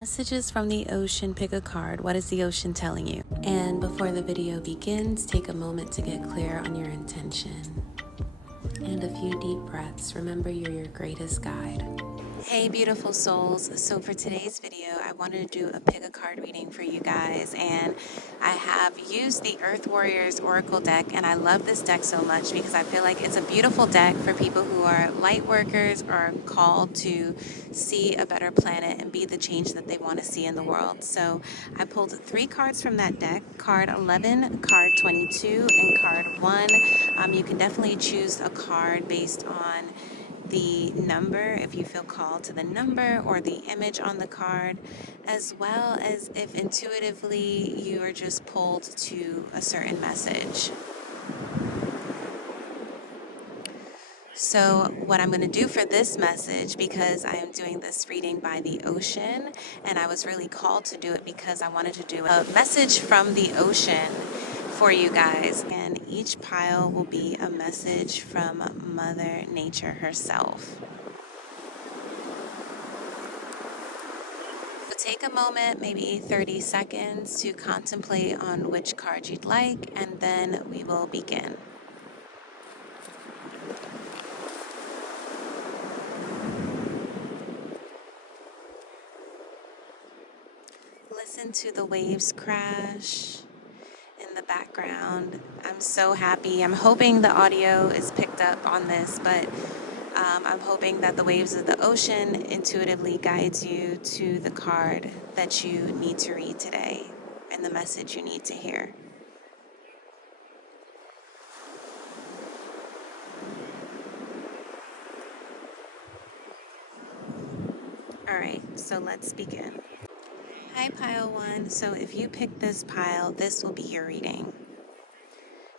Messages from the ocean. Pick a card. What is the ocean telling you? And before the video begins, take a moment to get clear on your intention. And a few deep breaths. Remember, you're your greatest guide. Hey beautiful souls, so for today's video I wanted to do a pick a card reading for you guys, and I have used the Earth Warriors Oracle deck, and I love this deck so much because I feel like it's a beautiful deck for people who are light workers or called to see a better planet and be the change that they want to see in the world. So I pulled 3 cards from that deck, card 11, card 22, and card 1. You can definitely choose a card based on the number if you feel called to the number or the image on the card, as well as if intuitively you are just pulled to a certain message. So what I'm going to do for this message, because I am doing this reading by the ocean, and I was really called to do it because I wanted to do a message from the ocean for you guys, and each pile will be a message from Mother Nature herself. So take a moment, maybe 30 seconds, to contemplate on which card you'd like, and then we will begin. Listen to the waves crash in the background. I'm so happy. I'm hoping the audio is picked up on this, but I'm hoping that the waves of the ocean intuitively guides you to the card that you need to read today and the message you need to hear. All right, so let's begin. Hi, Pile 1. So if you pick this pile, this will be your reading.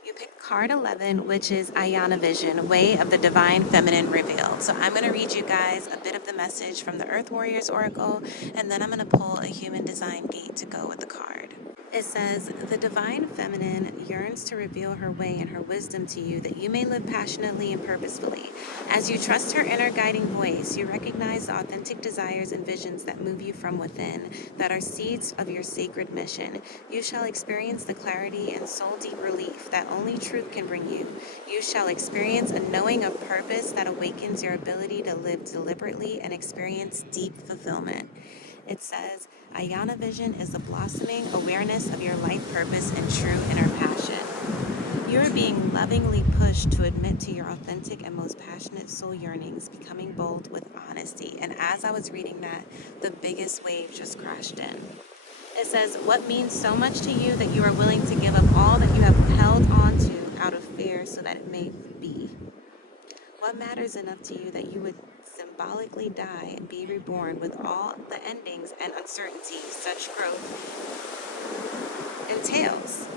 You pick card 11, which is Aiyana Vision, Way of the Divine Feminine Revealed. So I'm going to read you guys a bit of the message from the Earth Warriors Oracle, and then I'm going to pull a human design gate to go with the card. It says, the divine feminine yearns to reveal her way and her wisdom to you that you may live passionately and purposefully. As you trust her inner guiding voice, you recognize the authentic desires and visions that move you from within, that are seeds of your sacred mission. You shall experience the clarity and soul-deep relief that only truth can bring you. You shall experience a knowing of purpose that awakens your ability to live deliberately and experience deep fulfillment. It says, Aiyana Vision is the blossoming awareness of your life purpose and true inner passion. You are being lovingly pushed to admit to your authentic and most passionate soul yearnings, becoming bold with honesty. And as I was reading that, the biggest wave just crashed in. It says, what means so much to you that you are willing to give up all that you have held on to out of fear so that it may be? What matters enough to you that you would symbolically die and be reborn with all the endings and uncertainties such growth entails,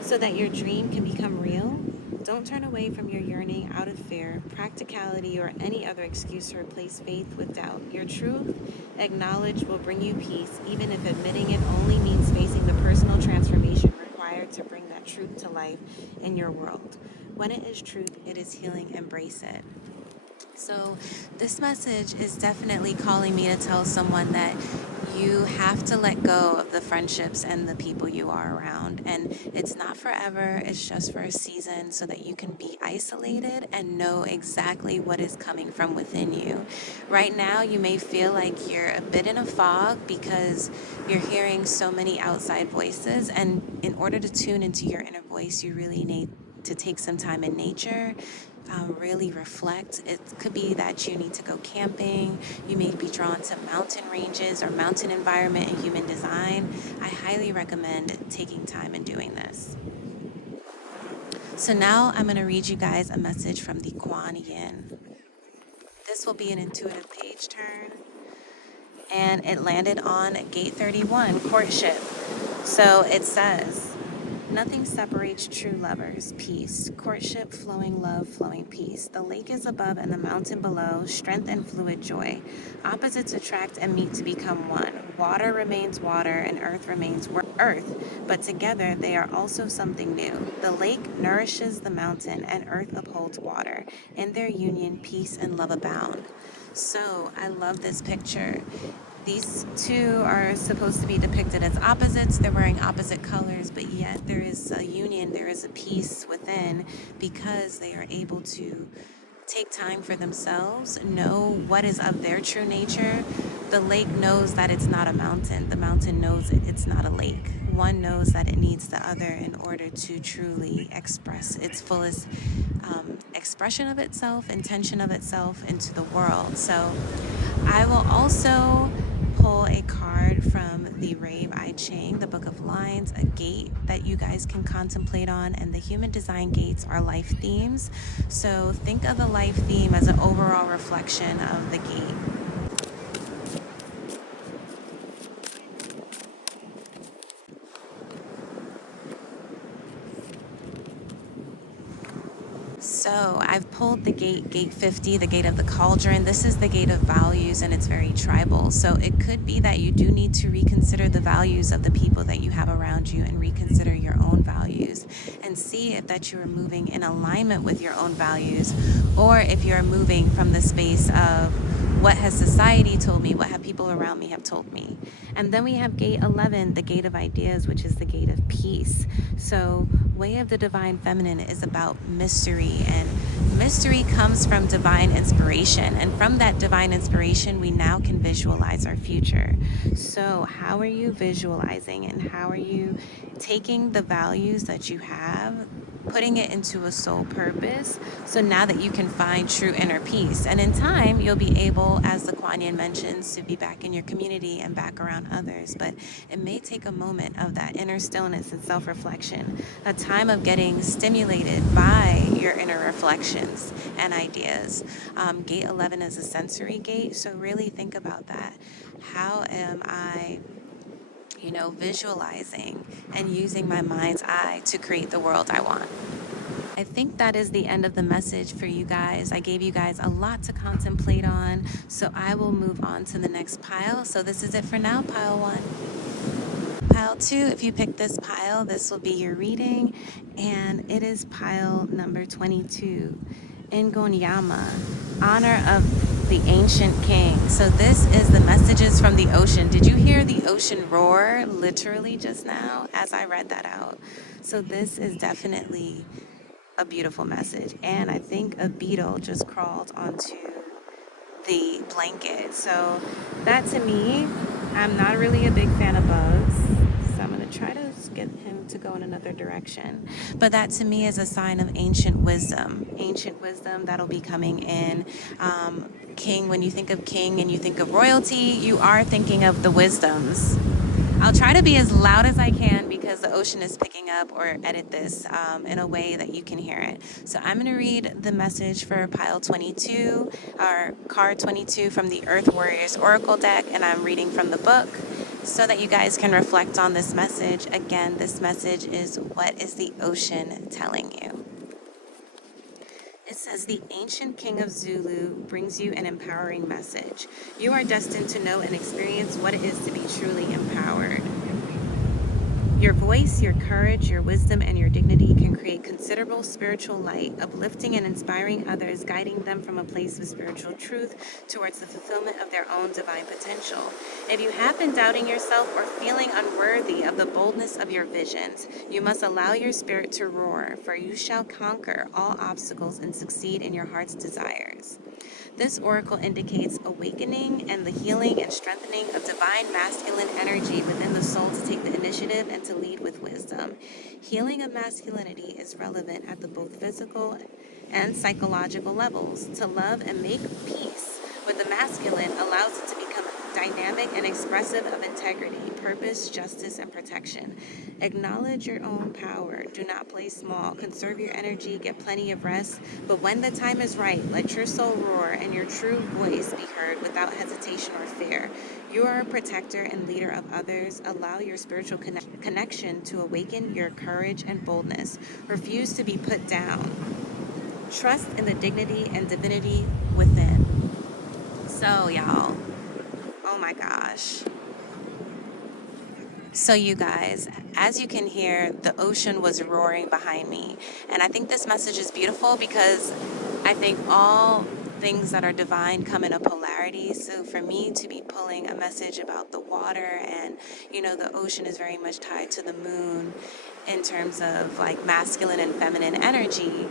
so that your dream can become real? Don't turn away from your yearning out of fear, practicality, or any other excuse to replace faith with doubt. Your truth, acknowledged, will bring you peace, even if admitting it only means facing the personal transformation required to bring that truth to life in your world. When it is truth, it is healing. Embrace it. So this message is definitely calling me to tell someone that you have to let go of the friendships and the people you are around. And it's not forever, it's just for a season, so that you can be isolated and know exactly what is coming from within you. Right now, you may feel like you're a bit in a fog because you're hearing so many outside voices. And in order to tune into your inner voice, you really need to take some time in nature. Really reflect. It could be that you need to go camping. You may be drawn to mountain ranges or mountain environment and human design. I highly recommend taking time and doing this. So now I'm going to read you guys a message from the KWAN. This will be an intuitive page turn, and it landed on gate 31, courtship. So it says, nothing separates true lovers. Peace. Courtship, flowing love, flowing peace. The lake is above and the mountain below. Strength and fluid joy. Opposites attract and meet to become one. Water remains water and earth remains earth, but together they are also something new. The lake nourishes the mountain and earth upholds water. In their union, peace and love abound. So I love this picture. These two are supposed to be depicted as opposites. They're wearing opposite colors, but yet there is a union, there is a peace within, because they are able to take time for themselves, know what is of their true nature. The lake knows that it's not a mountain. The mountain knows it's not a lake. One knows that it needs the other in order to truly express its fullest expression of itself, intention of itself into the world. So I will also pull a card from the Rave I Ching, the Book of Lines, a gate that you guys can contemplate on, and the human design gates are life themes. So think of the life theme as an overall reflection of the gate. So I've pulled the gate 50, the gate of the cauldron. This is the gate of values, and it's very tribal. So it could be that you do need to reconsider the values of the people that you have around you and reconsider your own values and see if that you are moving in alignment with your own values, or if you're moving from the space of what has society told me, what have people around me have told me. And then we have gate 11, the gate of ideas, which is the gate of peace. So Way of the Divine Feminine is about mystery, and mystery comes from divine inspiration. And from that divine inspiration, we now can visualize our future. So how are you visualizing, and how are you taking the values that you have, putting it into a soul purpose, so now that you can find true inner peace? And in time, you'll be able, as the KWAN mentions, to be back in your community and back around others. But it may take a moment of that inner stillness and self-reflection, a time of getting stimulated by your inner reflections and ideas. Gate 11 is a sensory gate, so really think about that. How am I visualizing and using my mind's eye to create the world I want? I think that is the end of the message for you guys. I gave you guys a lot to contemplate on, so I will move on to the next pile. So this is it for now, pile 1. Pile 2, if you pick this pile, this will be your reading, and it is pile number 22, Ingonyama, honor of the ancient king. So this is the messages from the ocean. Did you hear the ocean roar literally just now as I read that out? So this is definitely a beautiful message. And I think a beetle just crawled onto the blanket. So that, to me, I'm not really a big fan of bugs, so I'm going to try to get him to go in another direction. But that, to me, is a sign of ancient wisdom that'll be coming in. King, when you think of king and you think of royalty, you are thinking of the wisdoms. I'll try to be as loud as I can because the ocean is picking up, or edit this in a way that you can hear it. So I'm going to read the message for pile 22, or card 22 from the Earth Warriors Oracle deck, and I'm reading from the book so that you guys can reflect on this message. Again, this message is, what is the ocean telling you? It says, the ancient king of Zulu brings you an empowering message. You are destined to know and experience what it is to be truly empowered. Your voice, your courage, your wisdom, and your dignity can create considerable spiritual light, uplifting and inspiring others, guiding them from a place of spiritual truth towards the fulfillment of their own divine potential. If you have been doubting yourself or feeling unworthy of the boldness of your visions, you must allow your spirit to roar, for you shall conquer all obstacles and succeed in your heart's desires. This oracle indicates awakening and the healing and strengthening of divine masculine energy within the soul to take the initiative and to lead with wisdom. Healing of masculinity is relevant at the both physical and psychological levels. To love and make peace with the masculine allows it to become dynamic and expressive of integrity, purpose, justice, and protection. Acknowledge your own power. Do not play small. Conserve your energy. Get plenty of rest. But when the time is right, let your soul roar and your true voice be heard without hesitation or fear. You are a protector and leader of others. Allow your spiritual connection to awaken your courage and boldness. Refuse to be put down. Trust in the dignity and divinity within. So, y'all, oh my gosh. So you guys, as you can hear, the ocean was roaring behind me. And I think this message is beautiful because I think all things that are divine come in a polarity. polarity. So for me to be pulling a message about the water, and the ocean is very much tied to the moon in terms of like masculine and feminine energy.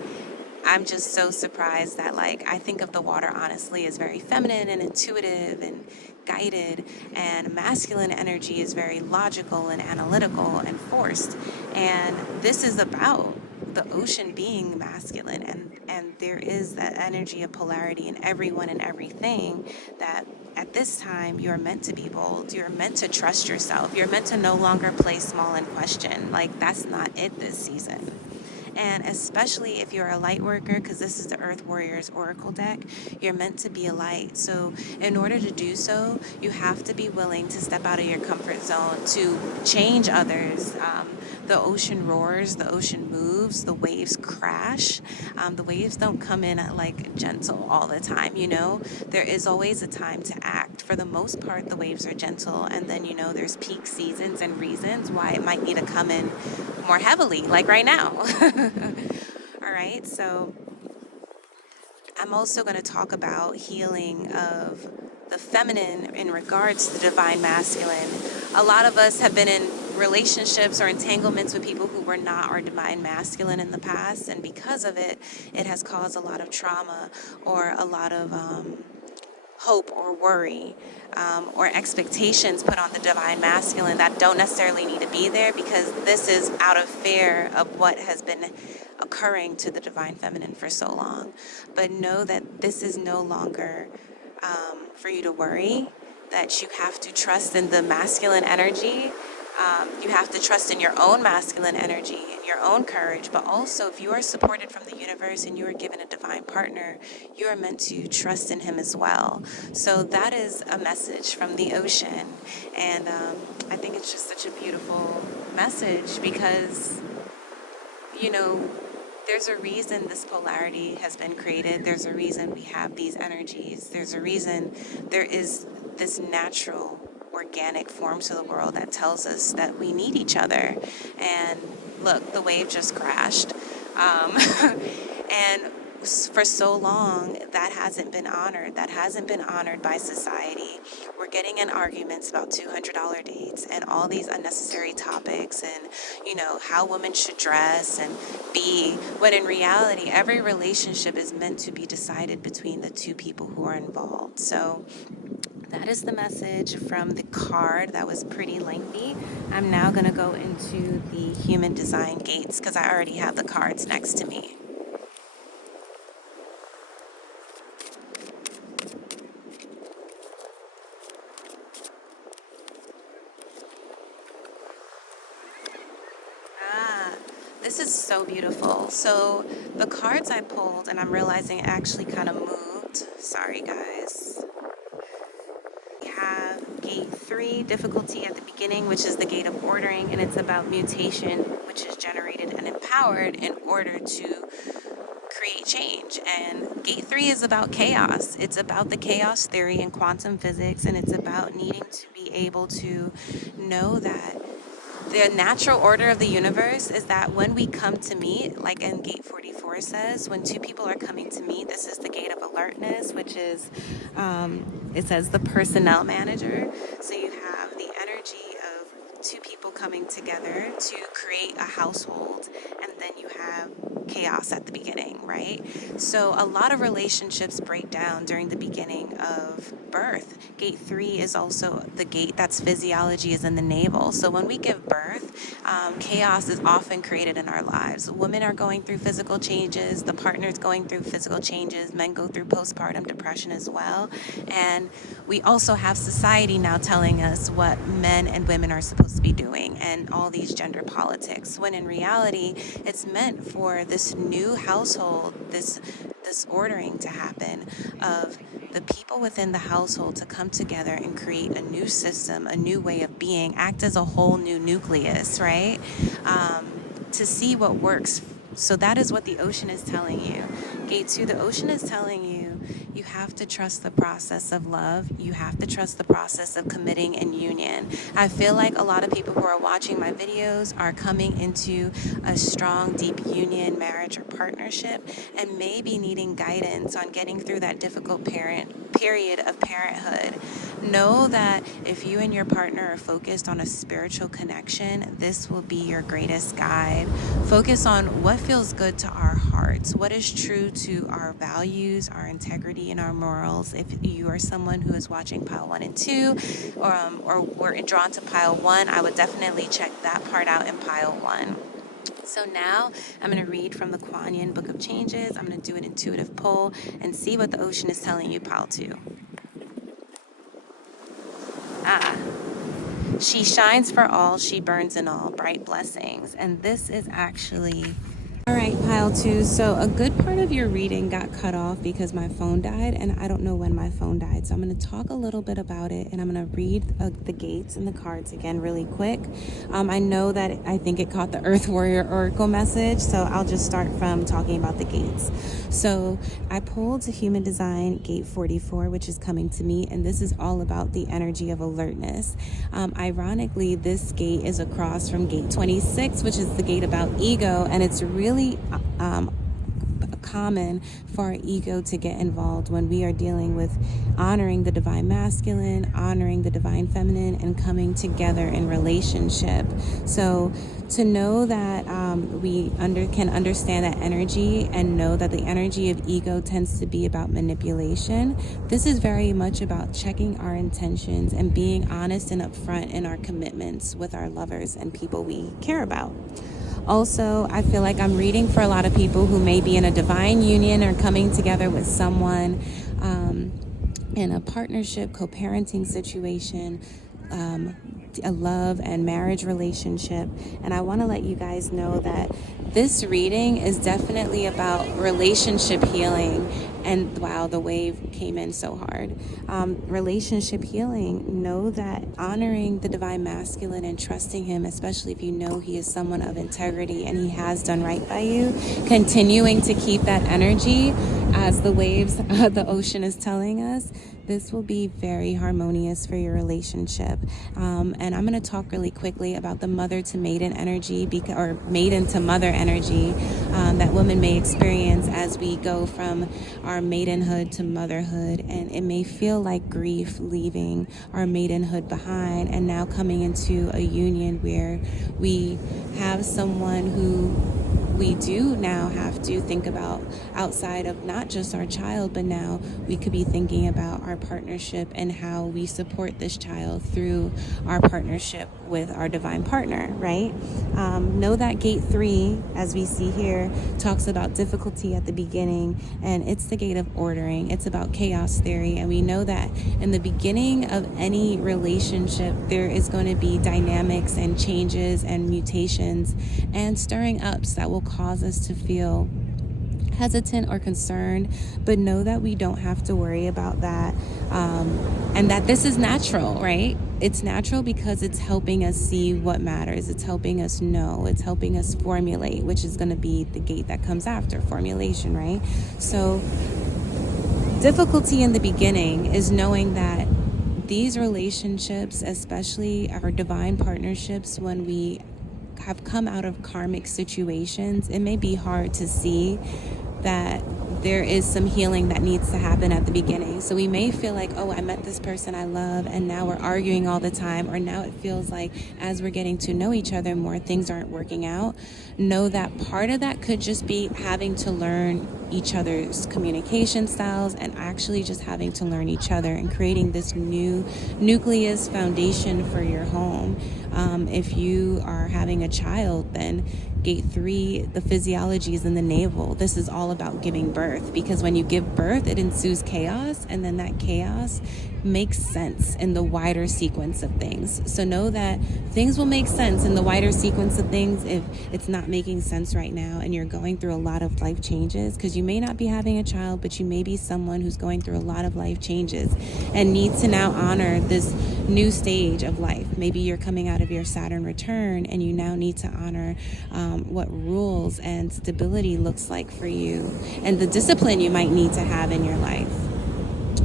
I'm just so surprised that, like, I think of the water honestly as very feminine and intuitive and guided, and masculine energy is very logical and analytical and forced. And this is about the ocean being masculine, and there is that energy of polarity in everyone and everything, that at this time you're meant to be bold, you're meant to trust yourself, you're meant to no longer play small and question. Like, that's not it this season. And especially if you're a light worker, because this is the Earth Warriors Oracle deck, you're meant to be a light. So in order to do so, you have to be willing to step out of your comfort zone, to change others. The ocean roars, the ocean moves, the waves crash. The waves don't come in at like gentle all the time, There is always a time to act. For the most part, the waves are gentle, and then, there's peak seasons and reasons why it might need to come in more heavily, like right now. All right, so I'm also going to talk about healing of the feminine in regards to the divine masculine. A lot of us have been in relationships or entanglements with people who were not our divine masculine in the past, and because of it, it has caused a lot of trauma or a lot of hope or worry, or expectations put on the divine masculine that don't necessarily need to be there, because this is out of fear of what has been occurring to the divine feminine for so long. But know that this is no longer for you to worry, that you have to trust in the masculine energy. You have to trust in your own masculine energy and your own courage, but also if you are supported from the universe and you are given a divine partner, you are meant to trust in him as well. So that is a message from the ocean, and I think it's just such a beautiful message, because there's a reason this polarity has been created. There's a reason we have these energies. There's a reason there is this natural organic form to the world that tells us that we need each other. And look, the wave just crashed. And for so long, that hasn't been honored. That hasn't been honored by society. We're getting in arguments about $200 dates and all these unnecessary topics, and, how women should dress and be, when in reality, every relationship is meant to be decided between the two people who are involved. So that is the message from the card. That was pretty lengthy. I'm now going to go into the human design gates, because I already have the cards next to me. This is so beautiful. So the cards I pulled, and I'm realizing it actually kind of moved. Sorry, guys. We have gate 3, difficulty at the beginning, which is the gate of ordering, and it's about mutation, which is generated and empowered in order to create change. And gate 3 is about chaos. It's about the chaos theory in quantum physics, and it's about needing to be able to know that the natural order of the universe is that when we come to meet, like in gate 44 says, when two people are coming to meet, this is the gate of alertness, which is, it says the personnel manager. So you have the energy of two people coming together to create a household, and then you have chaos at the beginning, right? So a lot of relationships break down during the beginning of birth. Gate 3 is also the gate that's physiology is in the navel. So when we give birth, chaos is often created in our lives. Women are going through physical changes, the partner's going through physical changes, men go through postpartum depression as well. And we also have society now telling us what men and women are supposed to be doing, and all these gender politics, when in reality it's meant for this new household, this ordering to happen, of the people within the household to come together and create a new system, a new way of being, act as a whole new nucleus, right? To see what works. So that is what the ocean is telling you. Gate 2, the ocean is telling you You have to trust the process of love. You have to trust the process of committing in union. I feel like a lot of people who are watching my videos are coming into a strong, deep union, marriage, or partnership, and maybe needing guidance on getting through that difficult period of parenthood. Know that if you and your partner are focused on a spiritual connection, this will be your greatest guide. Focus on what feels good to our hearts, what is true to our values, our integrity, and our morals. If you are someone who is watching Pile 1 and 2, or were drawn to Pile 1, I would definitely check that part out in Pile 1. So now I'm going to read from the KWAN Book of Changes. I'm going to do an intuitive poll and see what the ocean is telling you, Pile 2. She shines for all, she burns in all, bright blessings. And this is actually... All right, Pile 2. So a good part of your reading got cut off because my phone died, and I don't know when my phone died. So I'm going to talk a little bit about it, and I'm going to read the gates and the cards again really quick. I know that I think it caught the Earth Warrior Oracle message, so I'll just start from talking about the gates. So I pulled Human Design Gate 44, which is coming to me, and this is all about the energy of alertness. Ironically, this gate is across from Gate 26, which is the gate about ego, and it's really common for our ego to get involved when we are dealing with honoring the divine masculine, honoring the divine feminine, and coming together in relationship. So to know that we can understand that energy and know that the energy of ego tends to be about manipulation, this is very much about checking our intentions and being honest and upfront in our commitments with our lovers and people we care about. Also, I feel like I'm reading for a lot of people who may be in a divine union or coming together with someone in a partnership, co-parenting situation, a love and marriage relationship. And I want to let you guys know that this reading is definitely about relationship healing. And wow, the wave came in so hard. Relationship healing. Know that honoring the divine masculine and trusting him, especially if you know he is someone of integrity and he has done right by you, continuing to keep that energy as the waves, the ocean is telling us, this will be very harmonious for your relationship. And I'm going to talk really quickly about the mother to maiden energy, or maiden to mother energy that women may experience as we go from our maidenhood to motherhood. And it may feel like grief leaving our maidenhood behind and now coming into a union where we have someone who we do now have to think about outside of not just our child, but now we could be thinking about our partnership and how we support this child through our partnership with our divine partner, right? Know that gate 3, as we see here, talks about difficulty at the beginning, and it's the gate of ordering. It's about chaos theory, and we know that in the beginning of any relationship, there is going to be dynamics and changes and mutations and stirring ups that will cause us to feel hesitant or concerned, but know that we don't have to worry about that, and that this is natural, right? It's natural because it's helping us see what matters. It's helping us know. It's helping us formulate, which is going to be the gate that comes after formulation, right? So difficulty in the beginning is knowing that these relationships, especially our divine partnerships, when we have come out of karmic situations, it may be hard to see that there is some healing that needs to happen at the beginning. So we may feel like, oh, I met this person I love and now we're arguing all the time, or now it feels like as we're getting to know each other more, things aren't working out. Know that part of that could just be having to learn each other's communication styles and actually just having to learn each other and creating this new nucleus foundation for your home. If you are having a child, then gate 3, the physiology is in the navel. This is all about giving birth, because when you give birth, it ensues chaos, and then that chaos makes sense in the wider sequence of things. So know that things will make sense in the wider sequence of things if it's not making sense right now and you're going through a lot of life changes, because you may not be having a child, but you may be someone who's going through a lot of life changes and needs to now honor this new stage of life. Maybe you're coming out of your Saturn return and you now need to honor what rules and stability looks like for you and the discipline you might need to have in your life.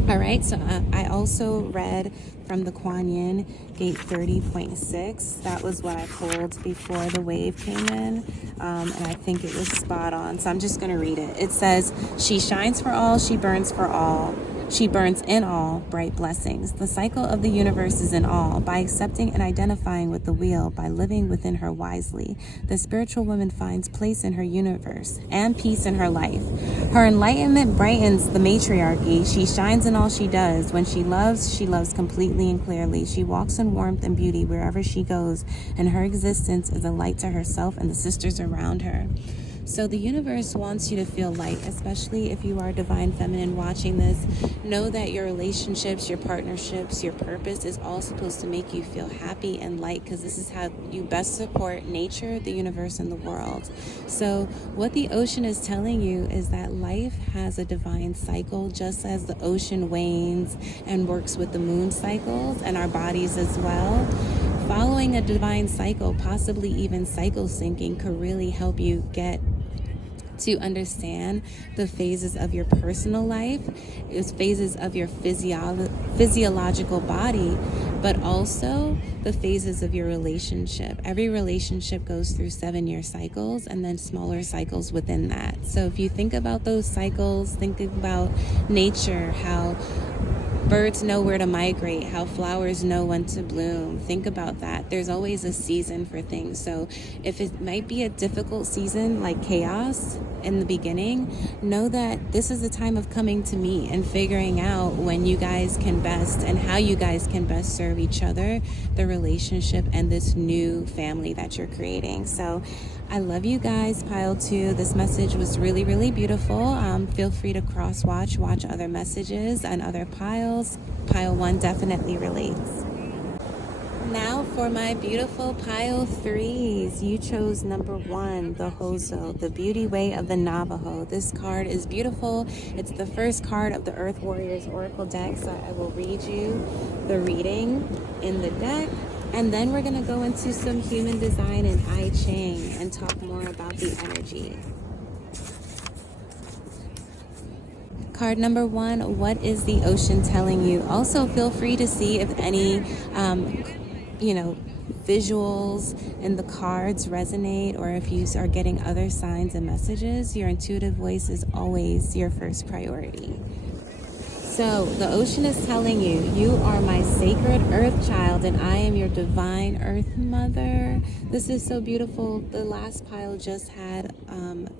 All right, so I also read from the KWAN Gate 30.6. That was what I pulled before the wave came in, and I think it was spot on. So I'm just going to read it. It says, she shines for all, she burns for all. She burns in all bright blessings. The cycle of the universe is in all. By accepting and identifying with the wheel, by living within her wisely, the spiritual woman finds place in her universe and peace in her life. Her enlightenment brightens the matriarchy. She shines in all she does. When she loves completely and clearly. She walks in warmth and beauty wherever she goes, and her existence is a light to herself and the sisters around her. So the universe wants you to feel light, especially if you are divine feminine watching this. Know that your relationships, your partnerships, your purpose is all supposed to make you feel happy and light, because this is how you best support nature, the universe, and the world. So what the ocean is telling you is that life has a divine cycle, just as the ocean wanes and works with the moon cycles and our bodies as well. Following a divine cycle, possibly even cycle syncing, could really help you get to understand the phases of your personal life, is phases of your physiological body, but also the phases of your relationship. Every relationship goes through 7-year cycles and then smaller cycles within that. So if you think about those cycles, think about nature, how birds know where to migrate, how flowers know when to bloom. Think about that. There's always a season for things. So if it might be a difficult season like chaos in the beginning, know that this is a time of coming to meet and figuring out when you guys can best and how you guys can best serve each other, the relationship, and this new family that you're creating. So I love you guys, Pile 2. This message was really, really beautiful. Feel free to watch other messages and other piles. Pile 1 definitely relates. Now for my beautiful Pile 3s. You chose number 1, the Hozo, the Beauty Way of the Navajo. This card is beautiful. It's the first card of the Earth Warriors Oracle deck, so I will read you the reading in the deck. And then we're going to go into some human design and I Ching and talk more about the energy. Card number 1, what is the ocean telling you? Also, feel free to see if any, visuals in the cards resonate, or if you are getting other signs and messages. Your intuitive voice is always your first priority. So the ocean is telling you, you are my sacred earth child and I am your divine earth mother. This is so beautiful. The last pile just had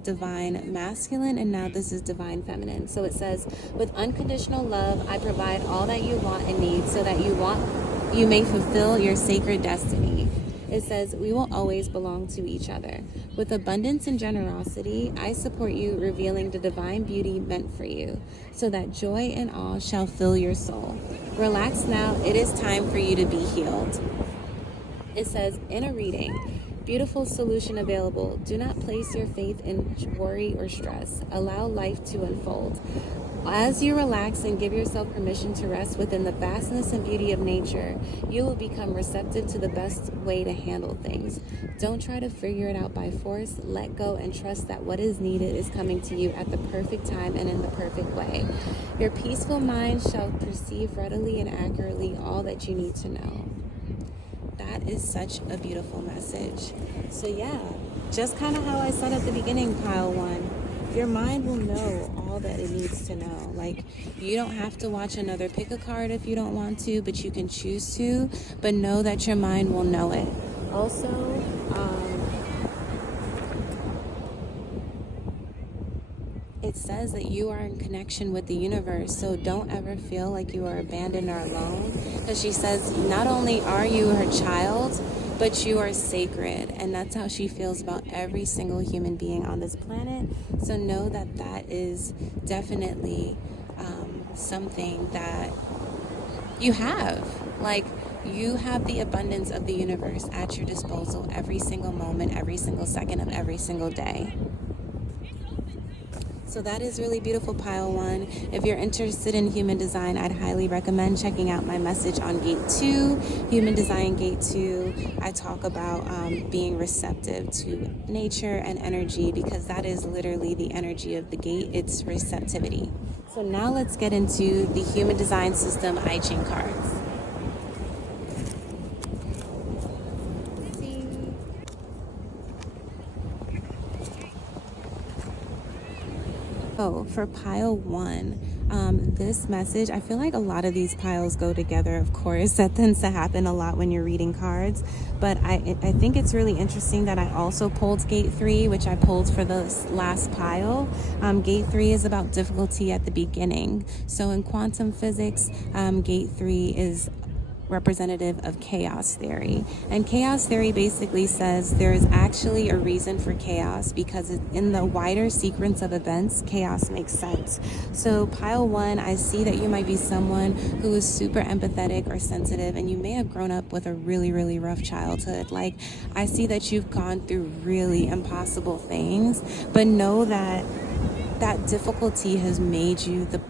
divine masculine, and now this is divine feminine. So it says, with unconditional love, I provide all that you want and need so that you may fulfill your sacred destiny. It says, we will always belong to each other. With abundance and generosity, I support you, revealing the divine beauty meant for you, so that joy and awe shall fill your soul. Relax now, it is time for you to be healed. It says, in a reading, beautiful solution available. Do not place your faith in worry or stress. Allow life to unfold. As you relax and give yourself permission to rest within the vastness and beauty of nature, you will become receptive to the best way to handle things. Don't try to figure it out by force. Let go and trust that what is needed is coming to you at the perfect time and in the perfect way. Your peaceful mind shall perceive readily and accurately all that you need to know. That is such a beautiful message. So yeah, just kind of how I said at the beginning, Pile 1. Your mind will know all that it needs to know. Like, you don't have to watch another pick a card if you don't want to, but you can choose to. But know that your mind will know it. Also, it says that you are in connection with the universe, so don't ever feel like you are abandoned or alone. Because she says, not only are you her child, but you are sacred, and that's how she feels about every single human being on this planet. So know that that is definitely something that You have. Like, you have the abundance of the universe at your disposal every single moment, every single second of every single day. So that is really beautiful, Pile 1. If you're interested in human design, I'd highly recommend checking out my message on Gate 2, Human Design Gate 2. I talk about being receptive to nature and energy, because that is literally the energy of the gate. It's receptivity. So now let's get into the Human Design System I Ching cards. So for Pile 1, this message, I feel like a lot of these piles go together, of course. That tends to happen a lot when you're reading cards. But I think it's really interesting that I also pulled Gate 3, which I pulled for the last pile. Gate 3 is about difficulty at the beginning. So in quantum physics, Gate 3 is representative of chaos theory. And chaos theory basically says there is actually a reason for chaos, because in the wider sequence of events, chaos makes sense. So Pile 1, I see that you might be someone who is super empathetic or sensitive, and you may have grown up with a really, really rough childhood. Like, I see that you've gone through really impossible things, but know that that difficulty has made you the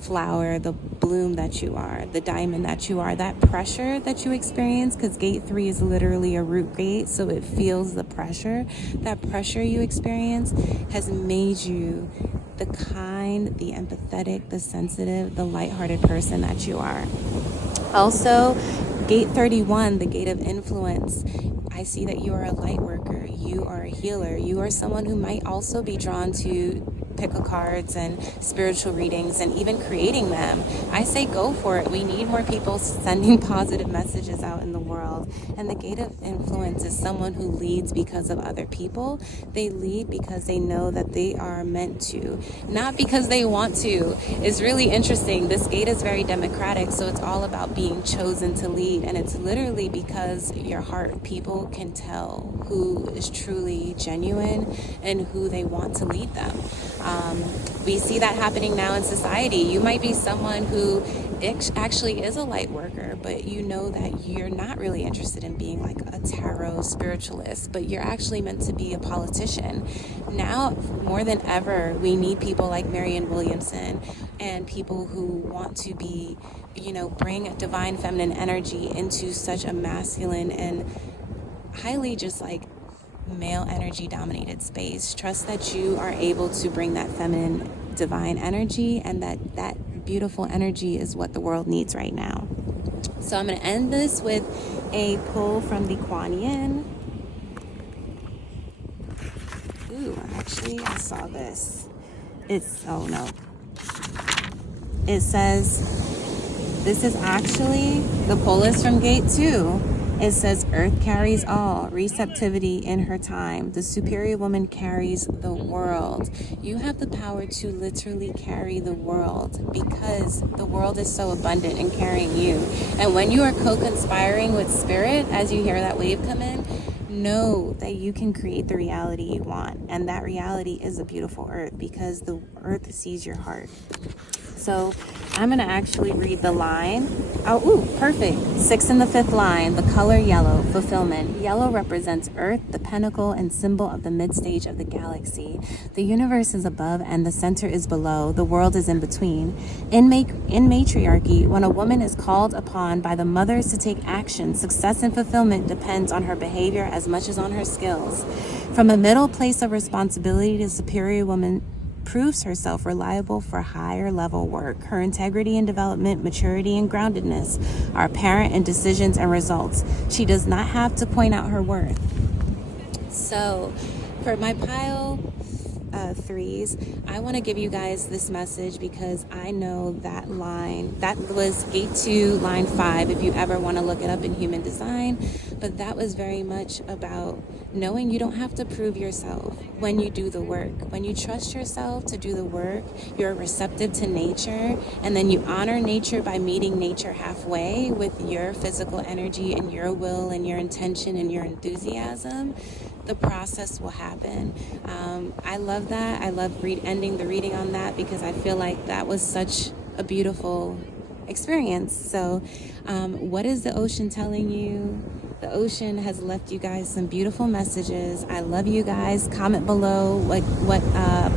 flower, the bloom that you are, the diamond that you are. That pressure that you experience, because Gate 3 is literally a root gate, so it feels the pressure. That pressure you experience has made you the kind, the empathetic, the sensitive, the lighthearted person that you are. Also, Gate 31, the gate of influence, I see that you are a light worker, you are a healer, you are someone who might also be drawn to pick-a cards and spiritual readings and even creating them. I say go for it. We need more people sending positive messages out in the world. And the gate of influence is someone who leads because of other people. They lead because they know that they are meant to, not because they want to. It's really interesting. This gate is very democratic, so it's all about being chosen to lead. And it's literally because your heart, people can tell who is truly genuine and who they want to lead them. We see that happening now in society. You might be someone who actually is a light worker, but you know that you're not really interested in being like a tarot spiritualist, but you're actually meant to be a politician. Now, more than ever, we need people like Marianne Williamson and people who want to be, bring divine feminine energy into such a masculine and highly just like male energy dominated space. Trust that you are able to bring that feminine divine energy, and that beautiful energy is what the world needs right now. So I'm going to end this with a pull from the KWAN. Ooh, actually I saw this. It says, this is actually the pull is from Gate 2. It says, Earth carries all, receptivity in her time. The superior woman carries the world. You have the power to literally carry the world, because the world is so abundant in carrying you. And when you are co-conspiring with spirit, as you hear that wave come in, know that you can create the reality you want. And that reality is a beautiful earth, because the earth sees your heart. So I'm going to actually read the line. Perfect. 6th and the 5th line, the color yellow, fulfillment. Yellow represents Earth, the pinnacle and symbol of the mid-stage of the galaxy. The universe is above and the center is below. The world is in between. In matriarchy, when a woman is called upon by the mothers to take action, success and fulfillment depends on her behavior as much as on her skills. From a middle place of responsibility, the superior woman proves herself reliable for higher level work. Her integrity and development, maturity and groundedness are apparent in decisions and results. She does not have to point out her worth. So for my pile 3s, I want to give you guys this message, because I know that line, that was Gate 2, line 5, if you ever want to look it up in human design. But that was very much about knowing you don't have to prove yourself when you do the work. When you trust yourself to do the work, you're receptive to nature, and then you honor nature by meeting nature halfway with your physical energy and your will and your intention and your enthusiasm. The process will happen. I love that. I love ending the reading on that, because I feel like that was such a beautiful experience. So what is the ocean telling you? The ocean has left you guys some beautiful messages. I love you guys. Comment below what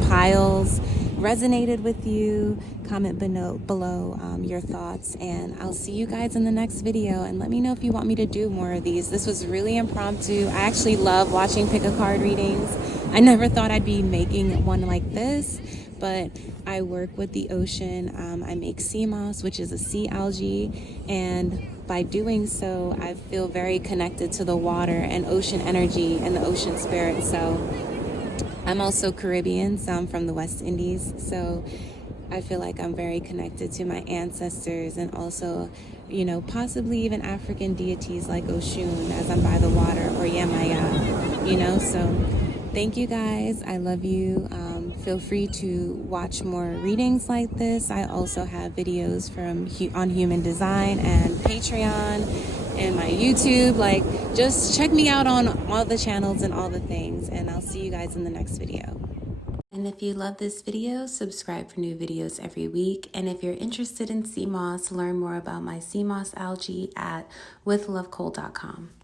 piles resonated with you. Comment below your thoughts, and I'll see you guys in the next video. And let me know if you want me to do more of these. This was really impromptu. I actually love watching pick a card readings. I never thought I'd be making one like this, but I work with the ocean. I make sea moss, which is a sea algae, and by doing so, I feel very connected to the water and ocean energy and the ocean spirit. So I'm also Caribbean, so I'm from the West Indies. So I feel like I'm very connected to my ancestors, and also, you know, possibly even African deities like Oshun as I'm by the water, or Yamaya, you know. So thank you guys. I love you. Feel free to watch more readings like this. I also have videos on human design and Patreon and my YouTube. Like, just check me out on all the channels and all the things, and I'll see you guys in the next video. And if you love this video, subscribe for new videos every week. And if you're interested in sea moss, learn more about my sea moss algae at withlovecole.com.